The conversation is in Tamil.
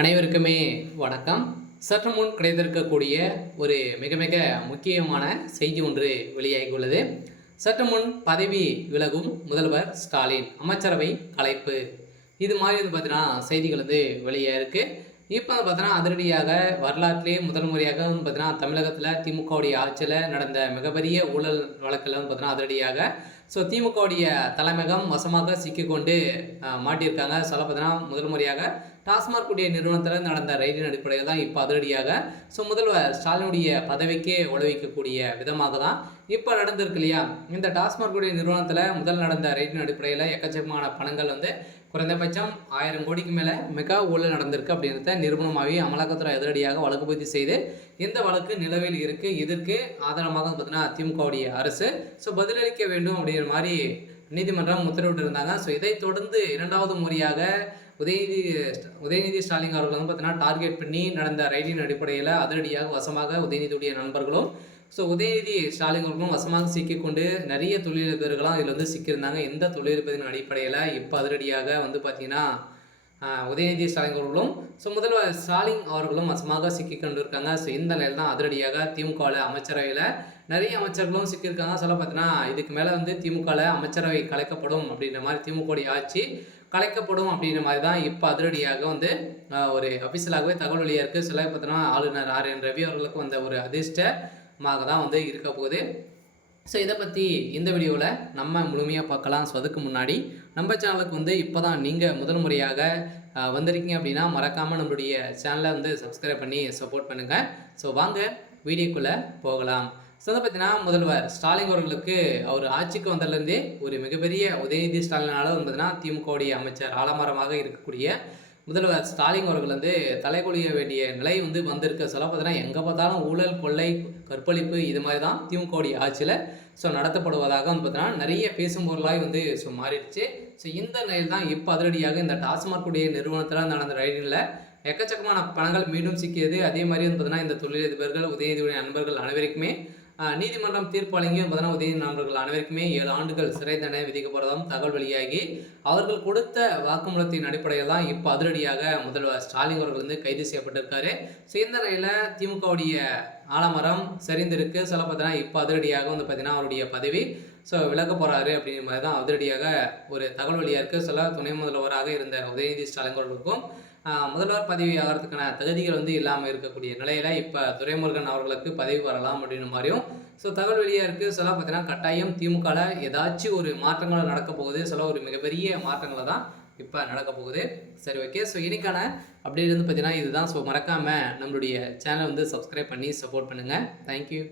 அனைவருக்குமே வணக்கம். சற்று முன் கிடைத்திருக்கக்கூடிய ஒரு மிக மிக முக்கியமான செய்தி ஒன்று வெளியாகியுள்ளது. சற்று முன் பதவி விலகும் முதல்வர் ஸ்டாலின், அமைச்சரவை கலைப்பு, இது மாதிரி பார்த்தீங்கன்னா செய்திகள் வெளியாயிருக்கு. இப்போ பார்த்தீங்கன்னா அதிரடியாக வரலாற்றிலே முதல் முறையாக பார்த்தீங்கன்னா தமிழகத்தில் திமுகவுடைய ஆட்சியில் நடந்த மிகப்பெரிய ஊழல் வழக்கில் பார்த்தீங்கன்னா அதிரடியாக திமுகவுடைய தலைமையகம் வசமாக சிக்கிக்கொண்டு மாட்டியிருக்காங்க. சொல்ல பார்த்தீங்கன்னா முதல் முறையாக டாஸ்மாக் உடைய நிறுவனத்தில் நடந்த ரைடின் அடிப்படையில் தான் இப்போ அதிரடியாக முதல்வர் ஸ்டாலினுடைய பதவிக்கே உழவிக்கக்கூடிய விதமாக தான் இப்போ நடந்திருக்கு இல்லையா. இந்த டாஸ்மாக் உடைய நிறுவனத்தில் முதல் நடந்த ரைடின் அடிப்படையில் எக்கச்சக்கமான பணங்கள் குறைந்தபட்சம் 1000 கோடிக்கு மேலே மிக ஊழல் நடந்திருக்கு அப்படின்றத நிறுவனமாகவே அமலாக்கத்துறை அதிரடியாக வழக்கு பதிவு செய்து இந்த வழக்கு நிலவில் இருக்குது. இதற்கு ஆதாரமாக பார்த்தீங்கன்னா திமுகவுடைய அரசு பதிலளிக்க வேண்டும் அப்படிங்கிற மாதிரி நீதிமன்றம் உத்தரவிட்டு இருந்தாங்க. இதைத் தொடர்ந்து இரண்டாவது முறையாக உதயநிதி ஸ்டாலின் அவர்கள் பார்த்தீங்கன்னா டார்கெட் பண்ணி நடந்த ரைடின் அடிப்படையில் அதிரடியாக வசமாக உதயநிதியுடைய நண்பர்களும் உதயநிதி ஸ்டாலின் அவர்களும் வசமாக சிக்கிக்கொண்டு நிறைய தொழிலதிபர்களாம் இதில் சிக்கியிருந்தாங்க. இந்த தொழிலதிபரின் அடிப்படையில் இப்போ அதிரடியாக பார்த்தீங்கன்னா உதயநிதி ஸ்டாலின் அவர்களும் முதல்வர் ஸ்டாலின் அவர்களும் வசமாக சிக்கி கொண்டிருக்காங்க. இந்த நிலையில் தான் அதிரடியாக திமுகவில் அமைச்சரவையில் நிறைய அமைச்சர்களும் சிக்கியிருக்காங்க. சொல்ல பார்த்தீங்கன்னா இதுக்கு மேலே திமுகவில் அமைச்சரவை கலைக்கப்படும் அப்படின்ற மாதிரி, திமுகவுடைய ஆட்சி கலைக்கப்படும் அப்படின்ற மாதிரி தான் இப்போ அதிரடியாக ஒரு அபிஷியலாகவே தகவல் வெளியாக இருக்குது. சில பார்த்தீங்கன்னா ஆளுநர் ஆர்.என். ரவி அவர்களுக்கு ஒரு அதிர்ஷ்டமாக தான் இருக்க போகுது. இதை பற்றி இந்த வீடியோவில் நம்ம முழுமையாக பார்க்கலாம். அதுக்கு முன்னாடி நம்ம சேனலுக்கு இப்போ தான் நீங்கள் முதல் முறையாக வந்திருக்கீங்க அப்படின்னா மறக்காமல் நம்மளுடைய சேனலை சப்ஸ்கிரைப் பண்ணி சப்போர்ட் பண்ணுங்கள். வாங்க வீடியோக்குள்ளே போகலாம். அதை பார்த்தீங்கன்னா முதல்வர் ஸ்டாலின் அவர்களுக்கு அவர் ஆட்சிக்கு வந்ததுலேருந்தே ஒரு மிகப்பெரிய உதயநிதி ஸ்டாலினால் பார்த்தீங்கன்னா திமுகவுடைய அமைச்சர் ஆலமரமாக இருக்கக்கூடிய முதல்வர் ஸ்டாலின் அவர்கள் தலைகொழிய வேண்டிய நிலை வந்திருக்க. சொல்ல பார்த்தீங்கன்னா எங்கே பார்த்தாலும் ஊழல், கொள்ளை, கற்பழிப்பு இது மாதிரி தான் திமுகவுடைய ஆட்சியில் நடத்தப்படுவதாக பார்த்தீங்கன்னா நிறைய பேசும் பொருளாக மாறிடுச்சு. இந்த நிலையில் தான் இப்போ அதிரடியாக இந்த டாஸ்மாக் நிறுவனத்தில் நடந்த ரைடில் எக்கச்சக்கமான பணங்கள் மீண்டும் சிக்கியது. அதே மாதிரி பார்த்தீங்கன்னா இந்த தொழிலதிபர்கள், உதயநிதியுடைய நண்பர்கள் அனைவருக்குமே நீதிமன்றம் தீர்ப்பு வழங்கியும் பார்த்தீங்கன்னா உதயநிதி நண்பர்கள் அனைவருக்குமே 7 ஆண்டுகள் சிறை தண்டனை விதிக்கப்படுவதாகவும் தகவல் வெளியாகி அவர்கள் கொடுத்த வாக்குமூலத்தின் அடிப்படையில் தான் இப்போ அதிரடியாக முதல்வர் ஸ்டாலின் அவர்கள் கைது செய்யப்பட்டிருக்காரு. இந்த நிலையில் திமுகவுடைய ஆலமரம் சரிந்திருக்கு. சொல்ல பார்த்தீங்கன்னா இப்போ அதிரடியாக பார்த்தீங்கன்னா அவருடைய பதவி விலக போகிறாரு அப்படிங்கிற மாதிரி தான் அதிரடியாக ஒரு தகவல் வெளியாக இருக்குது. சில துணை முதல்வராக இருந்த உதயநிதி ஸ்டாலின் அவர்களுக்கும் முதல்வர் பதவி ஆகிறதுக்கான தகுதிகள் இல்லாமல் இருக்கக்கூடிய நிலையில் இப்போ துரைமுருகன் அவர்களுக்கு பதவி வரலாம் அப்படின்ற மாதிரியும் தகவல் வெளியாக இருக்குது. சில பார்த்தீங்கன்னா கட்டாயம் திமுகவில் ஏதாச்சும் ஒரு மாற்றங்கள் நடக்க போகுது. சில ஒரு மிகப்பெரிய மாற்றங்களை தான் இப்போ நடக்க போகுது. சரி, ஓகே. இன்னைக்கான அப்படி பார்த்தீங்கன்னா இதுதான். மறக்காமல் நம்மளுடைய சேனலை சப்ஸ்கிரைப் பண்ணி சப்போர்ட் பண்ணுங்கள். தேங்க்யூ.